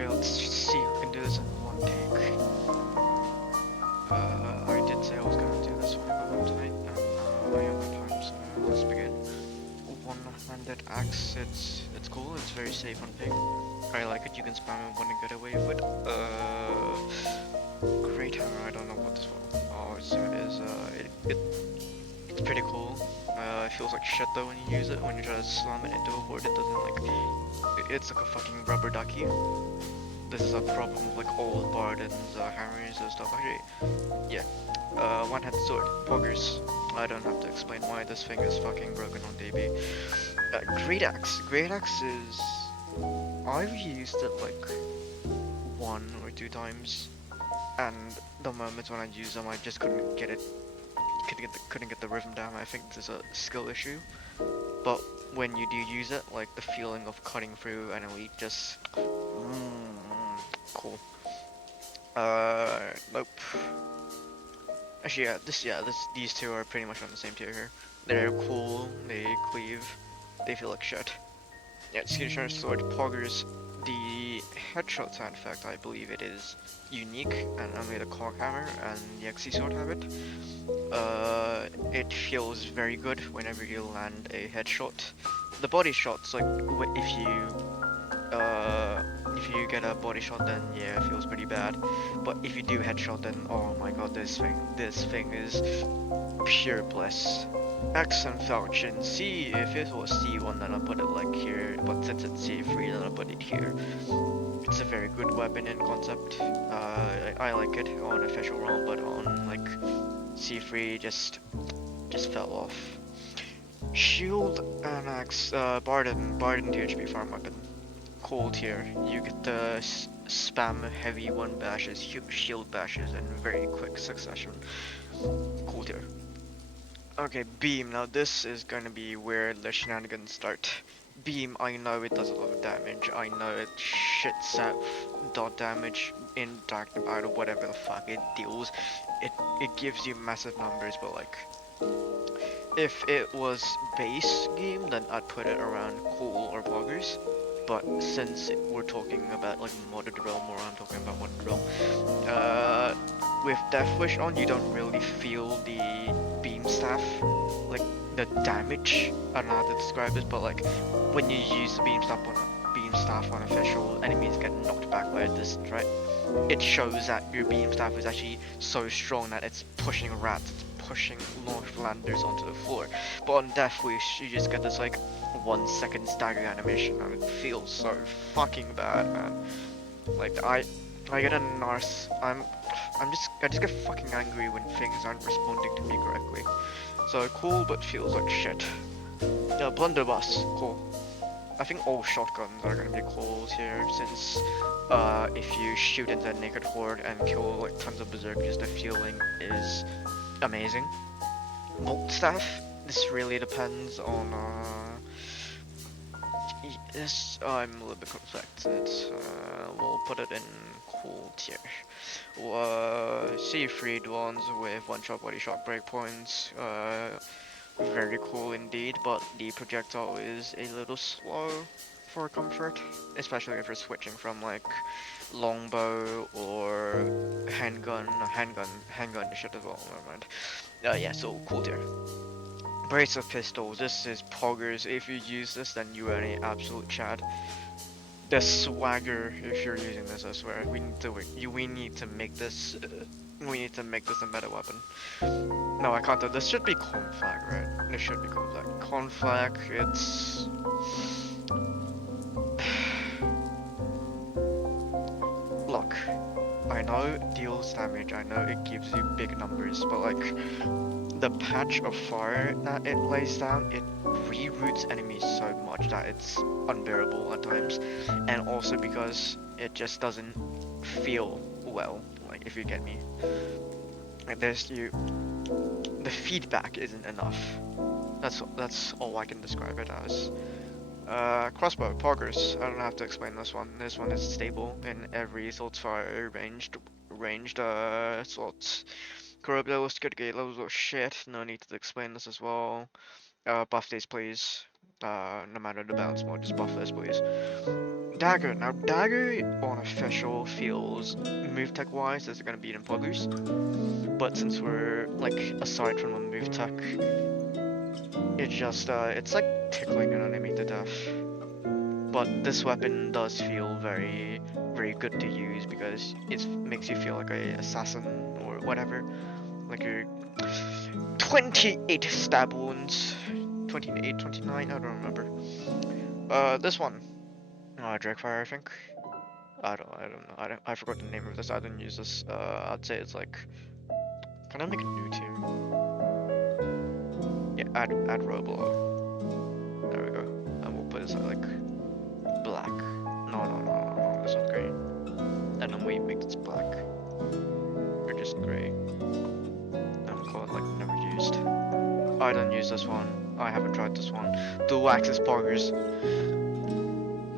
Okay, let's see if we can do this in one take. I did say I was gonna do this when I go home tonight, and I am at home, so let's begin. One-handed axe, it's cool, it's very safe on ping. I like it, you can spam it when you get away with it. Great hammer, I don't know what this one. Oh, it's pretty cool. It feels like shit though when you use it. When you try to slam it into a board, it doesn't like. It's like a fucking rubber ducky. This is a problem with like old Bardens, hammers and stuff. Actually, yeah. One-handed sword, poggers. I don't have to explain why this thing is fucking broken on DB. Great axe. Great axe is. I've used it like one or two times, and the moments when I use them, I just couldn't get it. Couldn't get the rhythm down. I think there's a skill issue. But when you do use it, like the feeling of cutting through an elite, just cool. Nope. Actually, these two are pretty much on the same tier here. They're cool, they cleave, they feel like shit. Yeah, Skittish Sword Poggers. The headshot sound effect, I believe it is unique, and only the Coghammer and the XC Sword have it. It feels very good whenever you land a headshot. The body shots, like if you get a body shot, then yeah, it feels pretty bad. But if you do headshot, then oh my god, this thing is pure bliss. Accent Falcon. See, if it was C1, then I'll put it like here. But since it's C3, then I'll put it here. It's a very good weapon in concept. I like it on official ROM, but on like C3, just fell off. Shield and Axe. Barden THP farm weapon. Cold here. You get the spam heavy one bashes, shield bashes in very quick succession. Cool here. Okay, Beam. Now this is gonna be where the shenanigans start. Beam, I know it does a lot of damage. I know it shits out dot damage in dark or whatever the fuck it deals. It gives you massive numbers, but like if it was base game, then I'd put it around cool or poggers. But since we're talking about like modded realm, or I'm talking about modded realm, with Death Wish on, you don't really feel the beam staff, like the damage. I don't know how to describe it, but like when you use the beam staff on official, enemies get knocked back by a distance, right? It shows that your beam staff is actually so strong that it's pushing rats, it's pushing Northlanders onto the floor. But on Death Wish, you just get this like 1 second stagger animation, and it feels so fucking bad, man. Like I get a narc. I just get fucking angry when things aren't responding to me correctly. So cool, but feels like shit. Yeah, blunderbuss, cool. I think all shotguns are gonna be cool here, since if you shoot into a naked horde and kill like tons of berserkers, the feeling is amazing. Bolt staff. This really depends on this, I'm a little bit conflicted. We'll put it in cool tier. C3 ones with one-shot body shot breakpoints. Very cool indeed, but the projectile is a little slow for comfort, especially if you're switching from like longbow or handgun shit as well. Never mind. Yeah, so cool tier. Brace of pistols. This is poggers. If you use this, then you are an absolute chad. The swagger. If you're using this, I swear, we need to make this. We need to make this a meta weapon. No, I can't do this. Should be conflag, right? This should be conflag. Conflag. It's. Look, I know it deals damage. I know it gives you big numbers, but like. The patch of fire that it lays down, it reroutes enemies so much that it's unbearable at times, and also because it just doesn't feel well, like if you get me. Like the feedback isn't enough. That's all I can describe it as. Crossbow, poggers. I don't have to explain this one. This one is stable in every sort fire ranged slots. Corrupt levels, good gate levels are shit. No need to explain this as well. Buff these please. No matter the balance mode, just buff this please. Dagger. Now, Dagger on official feels move tech wise is gonna be in Poggers, but since we're like aside from the move tech, it's like tickling an enemy to death. But this weapon does feel very, very good to use because it makes you feel like a assassin or whatever. Like your 28 stab wounds, 28, 29, I don't remember. This one, Drakefire, I think. I don't know. I forgot the name of this. I didn't use this. I'd say it's like. Can I make a new team? Yeah, add Roblo. There we go. And we'll put this at like black. No. This one's green. And then we make this black. Or just gray. And we'll call it like never used. I don't use this one. I haven't tried this one. Dual axis poggers.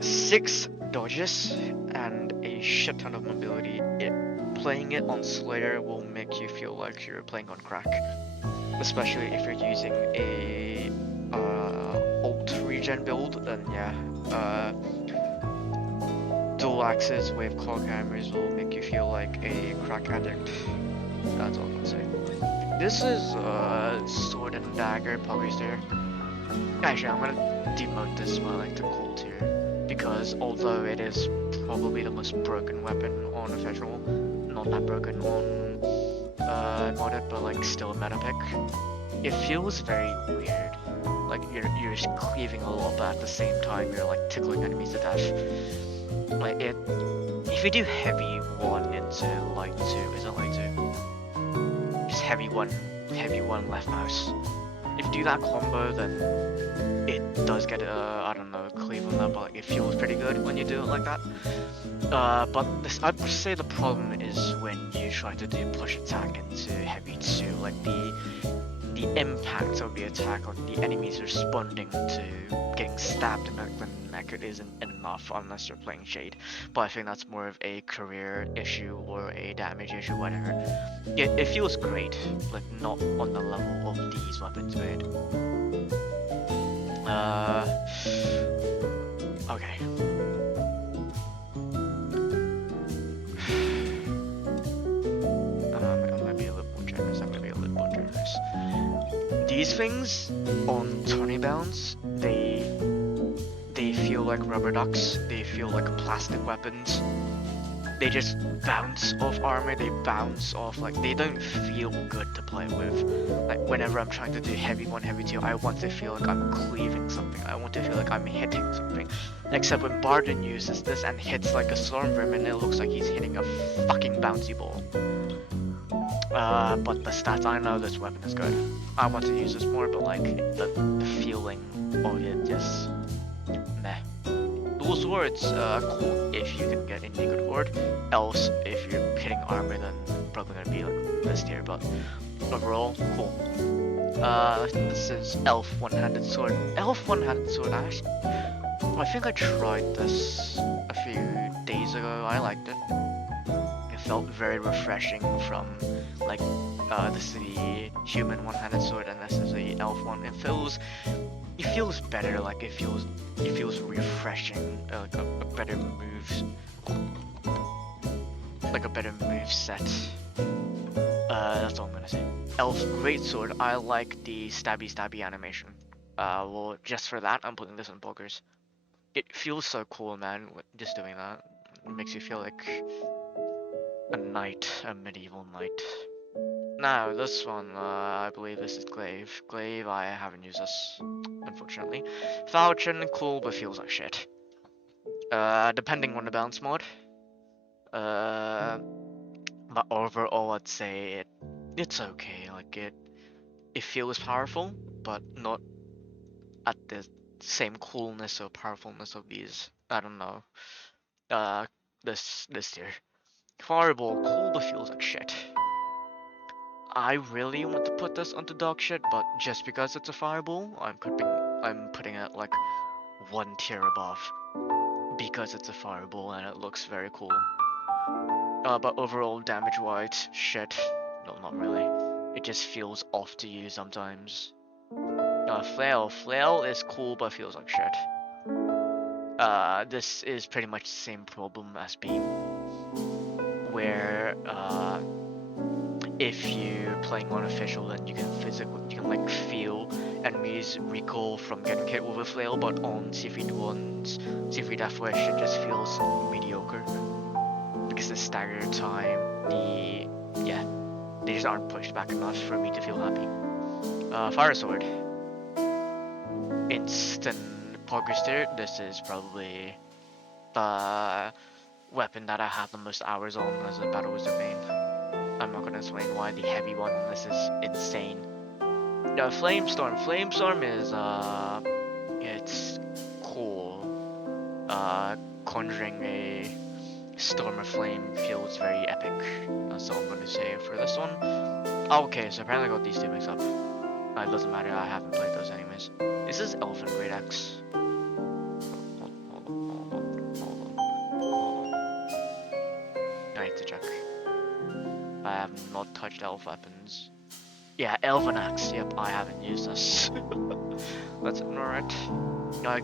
6 dodges and a shit ton of mobility. Playing it on Slayer will make you feel like you're playing on crack, especially if you're using a alt regen build. Then yeah, dual axis wave clog hammers will make you feel like a crack addict. That's all I'm gonna say. This is sword and dagger poggers there. Actually, I'm gonna demote this by like the cool tier, because although it is probably the most broken weapon on official, not that broken on modded, but like still a meta pick, it feels very weird. Like you're just cleaving a lot, but at the same time you're like tickling enemies to death. Like it, if you do heavy 1 into light 2, is it light 2? Just heavy 1 left mouse. If you do that combo, then it does get I don't know, cleave on that, but like, it feels pretty good when you do it like that. But I'd say the problem is when you try to do push attack into heavy 2, like the impact of the attack, like the enemies responding to getting stabbed in the neck, it isn't enough unless you're playing Shade. But I think that's more of a career issue or a damage issue, whatever. It feels great, but not on the level of these weapons made. Okay. I might be a little more generous. I'm gonna be a little more generous. These things on Tony Bounce, they feel like rubber ducks. They feel like plastic weapons. They just bounce off armor. They bounce off, like, they don't feel good to play with. Like whenever I'm trying to do heavy 1, heavy 2, I want to feel like I'm cleaving something. I want to feel like I'm hitting something. Except when Barden uses this and hits like a storm vermin, it looks like he's hitting a fucking bouncy ball. But the stats, I know this weapon is good. I want to use this more, but like the feeling of it just meh. Dual swords, cool if you can get any good horde. Else, if you're hitting armor, then probably gonna be like this tier. But overall, cool. This is Elf one-handed sword. Elf one-handed sword. I think I tried this a few days ago. I liked it. It felt very refreshing from like this is the human one-handed sword and this is the elf one. It feels better. Like it feels refreshing. Like a better moves, like a better move set. That's all I'm gonna say. Elf greatsword. I like the stabby animation. Well, just for that, I'm putting this on poggers. It feels so cool, man. Just doing that, it makes you feel like a knight, a medieval knight. Now, this one, I believe this is Glaive. Glaive, I haven't used this, unfortunately. Falchion, cool, but feels like shit. Depending on the bounce mod. But overall, I'd say it's okay. Like it feels powerful, but not at the same coolness or powerfulness of these. I don't know. This tier. Fireball, cool, but feels like shit. I really want to put this onto dog shit, but just because it's a fireball, I'm putting it like 1 tier above because it's a fireball and it looks very cool. But overall, damage-wise, shit. No, not really. It just feels off to use sometimes. Flail is cool, but feels like shit. This is pretty much the same problem as B, where if you're playing unofficial, then you can like feel enemies recoil from getting hit with a flail, but on C3 Deathwish it just feels mediocre because the stagger time, they just aren't pushed back enough for me to feel happy. Fire Sword, instant Pogrister. This is probably the weapon that I have the most hours on as a Battle Wizard main. I'm not gonna explain why. The heavy one, this is insane. Flamestorm. Flamestorm is it's cool. Conjuring a storm of flame feels very epic. That's all I'm gonna say for this one. Okay, so apparently I got these two mixed up. It doesn't matter, I haven't played those anyways. This is Elf and Great Axe. I need to check. I have not touched elf weapons. Yeah, Elven Axe. Yep, I haven't used this. Let's ignore it.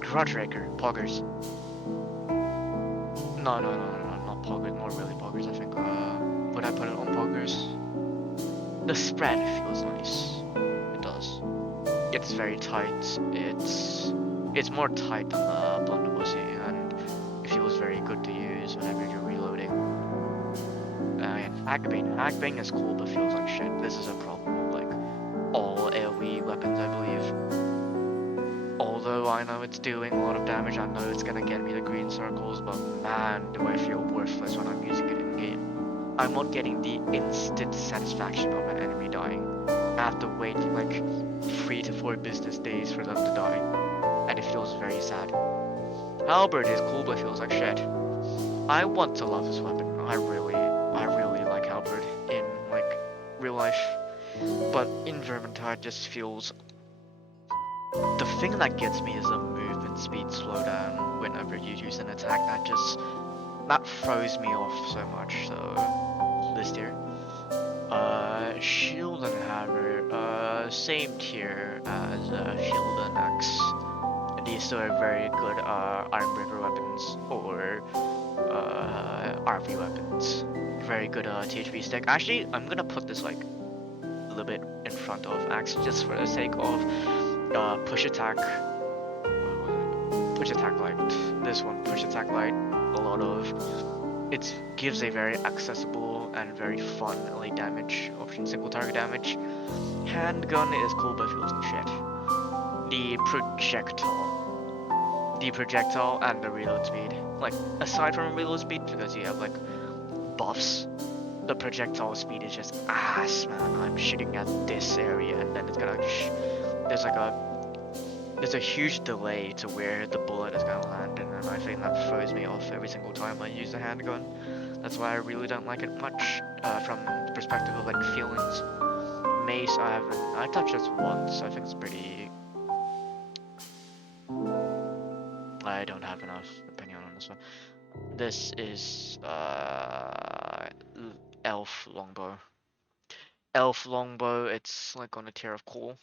Grudge Raker. Poggers. No, not Poggers. Not really Poggers, I think. Would I put it on Poggers? The spread feels nice. It does. It's very tight. It's more tight than the Blunderbussy, and it feels very good to use whenever you're reloading. Hackbane is cool, but feels like shit. This is a problem with like all AoE weapons, I believe. Although I know it's doing a lot of damage, I know it's gonna get me the green circles, but man, do I feel worthless when I'm using it in game. I'm not getting the instant satisfaction of an enemy dying. I have to wait like 3 to 4 business days for them to die, and it feels very sad. Halberd is cool, but feels like shit. I want to love this weapon. I really like Halberd in like real life, but in Vermintide just feels. The thing that gets me is the movement speed slowdown whenever you use an attack. That throws me off so much. So this tier, Shield and Hammer, same tier as Shield and Axe. These two are very good Ironbreaker weapons or RV weapons. Very good THP stack. Actually, I'm gonna put this like a little bit in front of Axe just for the sake of push attack light. This one, push attack light, it gives a very accessible and very fun LA damage option, single target damage. Handgun is cool but feels like shit. The projectile and the reload speed. Like aside from reload speed, because you have like buffs, the projectile speed is just ass, man. I'm shooting at this area and then it's gonna there's a huge delay to where the bullet is gonna land, and I think that throws me off every single time I use the handgun. That's why I really don't like it much from the perspective of like feelings. Mace, I touched this once. I think it's pretty. I don't have enough opinion on this one. This is Elf Longbow. Elf Longbow, it's like on a tier of cool.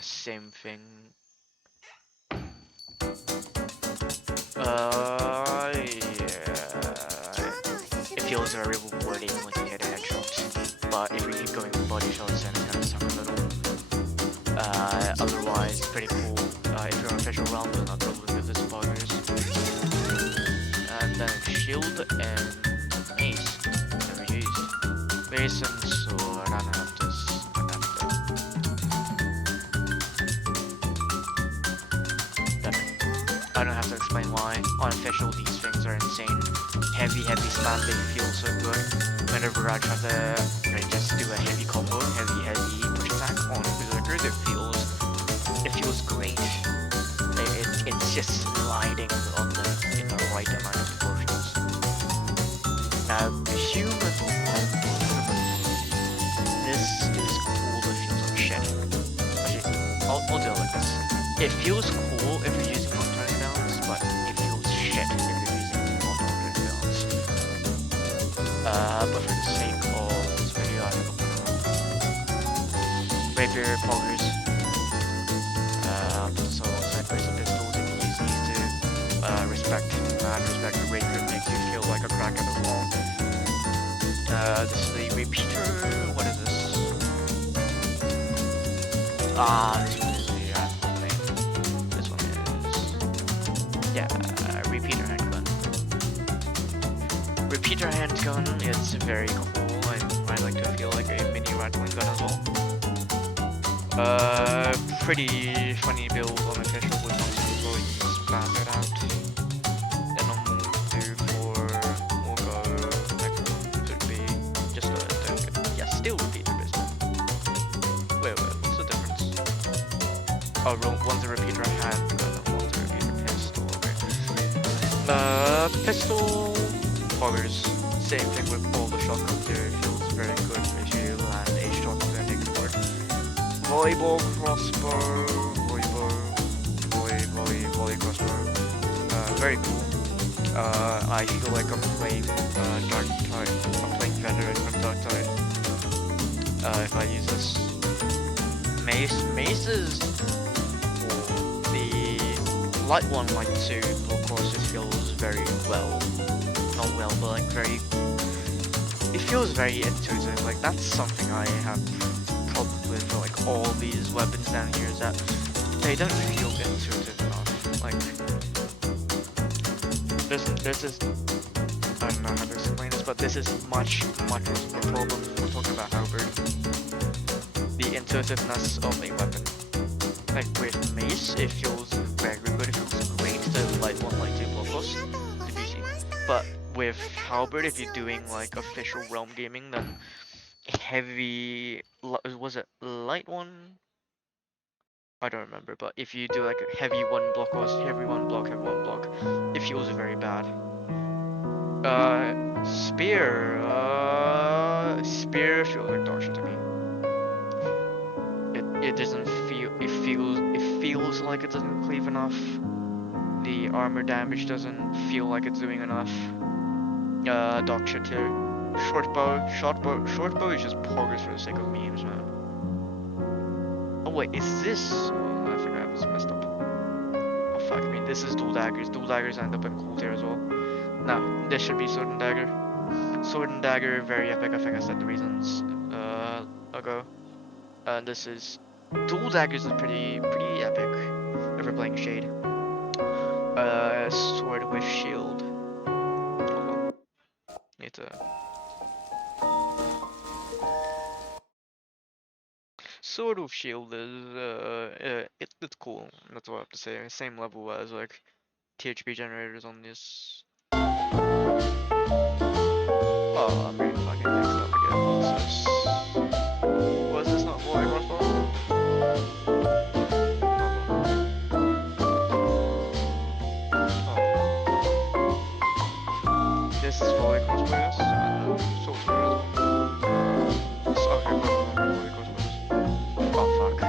Same thing. Yeah. It feels very rewarding when you hit a headshot, but if you keep going with body shots, then it's gonna suck a little. Otherwise, pretty cool. If you're on official realm, then I'll probably give this buggers. And then shield and mace. Never used. Mace and sword. I don't have this. I don't have to explain why. Unofficial, these things are insane. Heavy spam, they feel so good. Whenever I try to just do a heavy combo, heavy push attack on Berserkers, it feels great. It's just sliding on them in the right amount of proportions. Now, human this is cool, but feels like shit. Actually, I'll do it like this. It feels cool if you're using non-turning balance, but it feels shit if you're using non-turning balance. But for the sake of this video, I think I'll put it on. Rapier, poggers. So alongside Prison Pistols, you can use these two. that great could make you feel like a crack at the wall. This is the repeater. What is this? This one is the thing. This one is, yeah, repeater handgun. Repeater handgun. It's very cool. I like to feel like a mini rattling gun as well. Pretty funny build on official with functions, so you spaz it out. And on move 2 4, we'll go next one should be just a yeah, still repeater basically. Wait, what's the difference? Oh, one's a repeater handgun and one's a repeater pistol, okay. Pistol, poggers. Same thing with all the shotguns here, it feels very good if you land a shotgun and take it forward. Volleyball crossbow, volley crossbow, very cool. I feel like I'm playing Dark Tide, I'm playing Veteran from Dark Tide. If I use this. Mace is the light 1, light 2, of course it feels very well. Not well, but like very, it feels very intuitive. Like that's something I have problems with for like all these weapons down here, is that they don't feel intuitive enough. Like there's this, I don't know how to explain this, but this is much more problem when we're talking about halberd. The intuitiveness of a weapon. Like with mace, it feels very good. It feels great to light 1, light 2 block loss to BC. But with halberd, if you're doing like official realm gaming, then heavy, was it light 1? I don't remember, but if you do like a heavy 1 block or heavy 1 block, it feels very bad. Spear, spear feels like dog shit to me. It doesn't feel, it feels like it doesn't cleave enough. The armor damage doesn't feel like it's doing enough. Dog shit here. Short bow is just poggers for the sake of memes, man. Oh wait, is this? Oh, I think I was messed up. Oh fuck, I mean this is dual daggers. Dual daggers end up in cool tier as well. No, this should be sword and dagger. Sword and dagger, very epic. I think I said the reasons ago. This is dual daggers is pretty epic if we're playing Shade. Sword with shield. Hold on. Need to. Sword with shield is it's cool. That's what I have to say. Same level as like THP generators on this. Oh, I'm very fucking mixed up again. What's this? Was this not volley crossbow? This is volley crossbow, yes? So sure as well. Okay, volley crossbows. Oh fuck.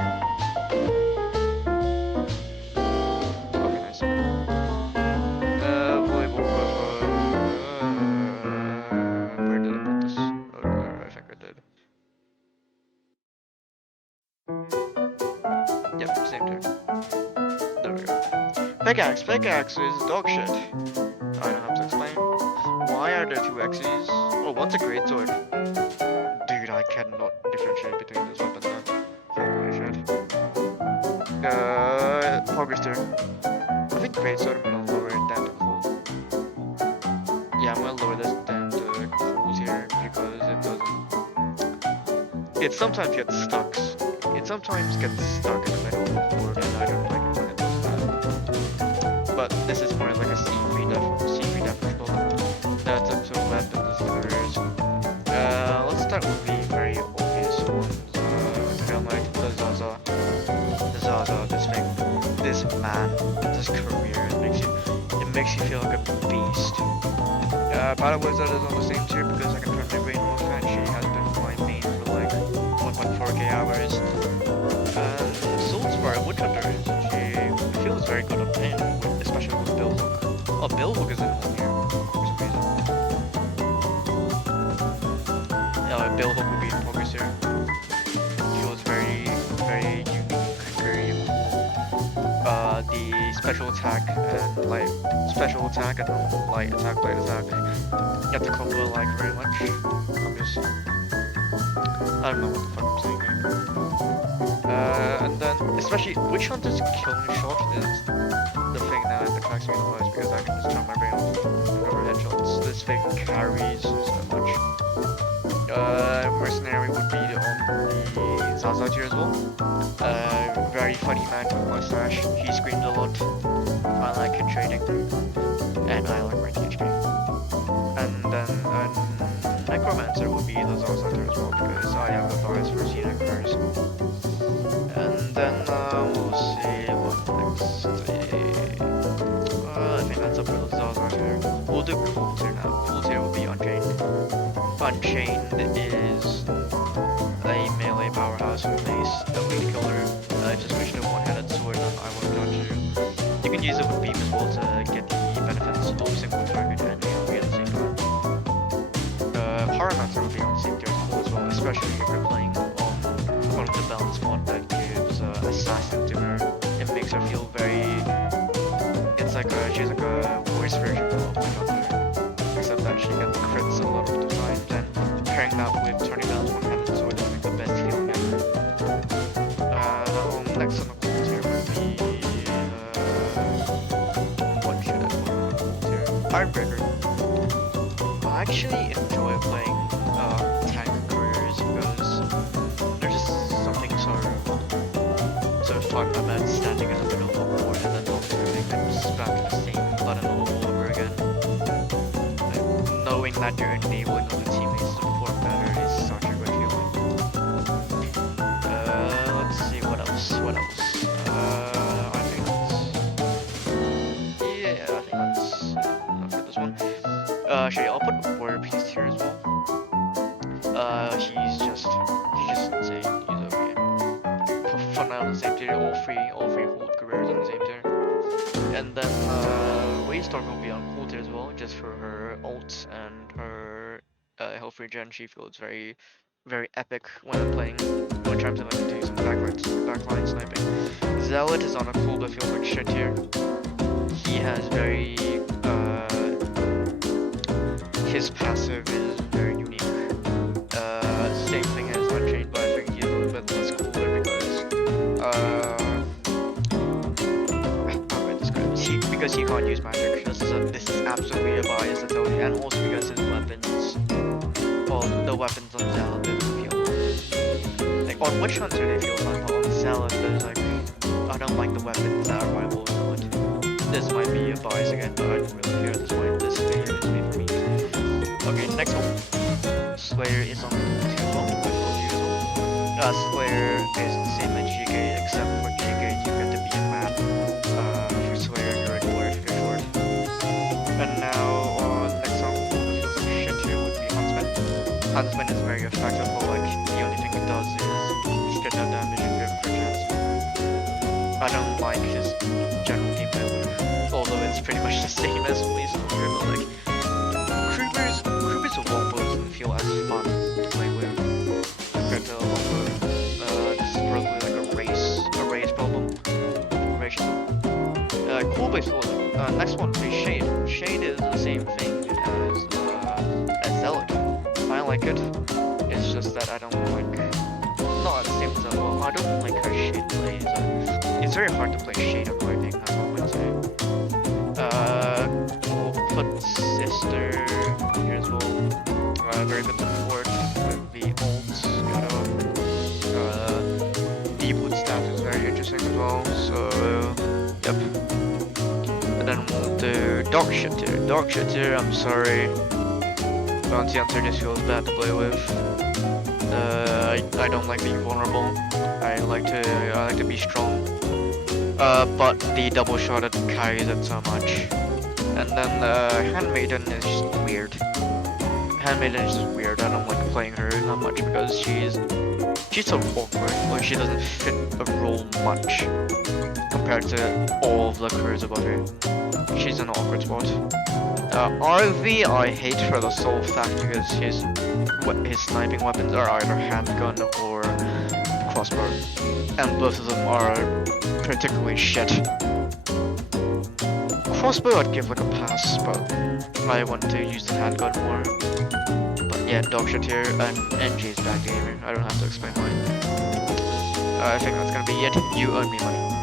Okay, nice. Volleyball crossbow. Where did I put this? Oh, I think I did. Yep, same turn. There we go. Pickaxe is dog shit. I don't have to explain. Why are there 2 Xy's? Oh, one's a great sword. Dude, I cannot differentiate between this weapon now. Holy shit. Poggers turn. I think great sword, I'm gonna lower it down to cool. Yeah, I'm gonna lower this down to cool tier because it doesn't. It sometimes gets stuck. It sometimes gets stuck in the middle of the board, and I don't like it when it does that. But this is more like a C3 def build. That's up to weapons first. Let's start with the very obvious ones. Vermintide, the Zaza, this thing, this man, this career, it makes you feel like a beast. Battle Wizard is on the same tier because I can turn my brain off and she has been my main for like 1.4k hours. Soulspire Woodhunter, she feels very good on pin, especially with Billhook. Oh, Billhook is in on here for some reason. Billhook would be in Poggers here. Feels very unique, very cool. The special attack and light attack, light attack. Get the combo like very much. Obviously. I don't know what the fuck I'm saying here. And then especially Witch Hunter's killing shot is the thing that attracts me the most because I can just turn my brain off and cover headshots. This thing carries so much. Mercenary would be on the Zaza tier as well. Very funny man with mustache. He screams a lot. I like hit trading. And I like range HP. And then Necromancer would be the Zaza tier as well because I have a bias for scenic cars. And then we'll see what next. I think that's up for the Zaza tier. We'll do Cool tier now. Cool tier will be Unchained. Unchained is a melee powerhouse with mace, a weed killer. I just wish it one-handed sword and I would touch you. You can use it with beam as well to get the benefits of single target and AoE at the same time. Pyromancer will be on the same tier as well, especially if you're playing on one of the balance mod that gives assassin to her. It makes her feel very... she's like a voice version of my Hunter. Except that she gets crits a lot of the time, and pairing that with turning down one-handed sword is like the best feeling ever. Next on the cool tier would be what should I put on the cool tier? Ironbreaker. I actually enjoy playing tank careers because there's just something so fun about standing in the middle of a board and then ultimately spam the same button all over again. Knowing that you're enabling other teammates to perform better is such a good feeling. Let's see, what else? I think that's enough for this one. Actually, I'll put Warrior Priest here as well. He's just insane. He's okay. Put Fun on the same tier, all three hold careers on the same tier. And then Waystorm will be on cool tier as well, just for her ult and her health regen. She feels very, very epic when I'm playing. When trying to do some backline sniping. Zealot is on a cool but feels like shit here. He has very his passive is very unique. Same thing as Unchained, but I think he's a little bit less cooler because because he can't use magic. This is absolutely a bias, I tell you, and also because his weapons, well, the weapons on Zealot doesn't feel like on Witch Hunter they feel fine, but on Zealot there's like I don't like the weapons that rival Zealot. This might be a bias again, but I don't really care at this point. This video is made for me. Okay, next one. Slayer is on 2 as well. Slayer is the same as GK, except for GK you get to be a map. For Slayer you're a dwarf, you're short. And now next song feels like shit here would be Huntsman. Huntsman is very effective, but like the only thing it does is get no damage and give crit chance. I don't like his general gameplay loop, although it's pretty much the same as Blaze Over, but like Kruger's longbow doesn't feel as fun to play with compared to a longbow. This is probably like a race problem. Cool base next one is Shade. Shade is the same thing as Zealot. I like it. It's just that I don't like not the same as well. I don't like how Shade plays. It's very hard to play Shade of fighting, that's all I'm gonna say. We'll put Sister here as well. Very good support with the ults. The boot staff is very interesting as well, so yep. And then we'll do Dark Shifter. Dark Shifter, I'm sorry. Bounty Hunter just feels bad to play with. I don't like being vulnerable. I like to be strong. But the double shot it carries it so much. And then Handmaiden is just weird. Handmaiden is just weird. I don't like playing her that much because she's so awkward. Like she doesn't fit a role much compared to all of the careers about her. She's an awkward spot. RV I hate for the sole fact because his sniping weapons are either handgun or crossbow, and both of them are particularly shit. possibly I'd give like a pass, but I want to use the handgun more. But yeah, dog shit here, and NG's bad gamer. I don't have to explain why. I think that's gonna be it. You earn me money.